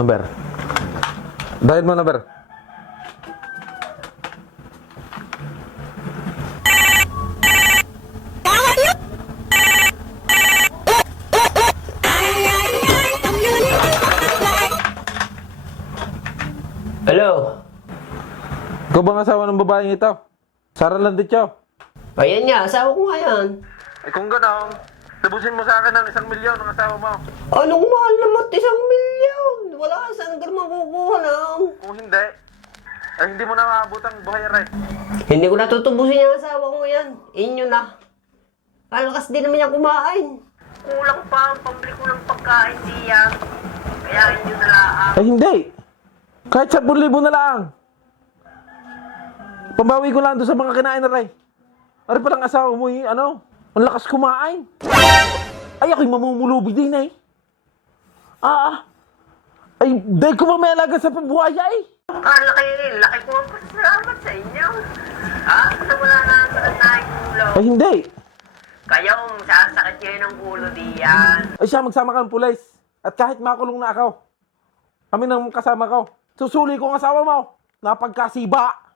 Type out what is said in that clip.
Number. Dahil mo number. Hello? Ikaw bang asawa ng babaeng ito? Sara Landityo. Ayan nga, asawa ko nga yan. Eh kung gano'n, tabusin mo sa akin ng 1,000,000 ng asawa mo. Anong mahal naman 1,000,000? Wala, saan ka naman kukuha lang? Kung hindi, ay hindi mo na maabot ang buhay aray. Hindi ko natutubusin yung asawa ko yan. Inyo na. Kalakas din naman niya kumain. Kulang pa ang pambili ko ng pagkain diyan. Kaya inyo na lang. Ay hindi. Kahit 10,000 na lang. Pambawi ko lang doon sa mga kinain na ray. Ari palang asawa mo ang lakas kumain. Ay ako'y mamumulubi din eh. Ay, dahil ko may alaga sa pabuhaya eh. Laki ko ang pasalamat sa inyo. Basta wala na ang sakit na ulo. Ay hindi. Kayo, sasakit kayo ng ulo diyan. Ay siya, magsama ka ng pulis. At kahit makulong na ako, kami nang kasama ko, susuli ko ang asawa mo. Napagkasiba.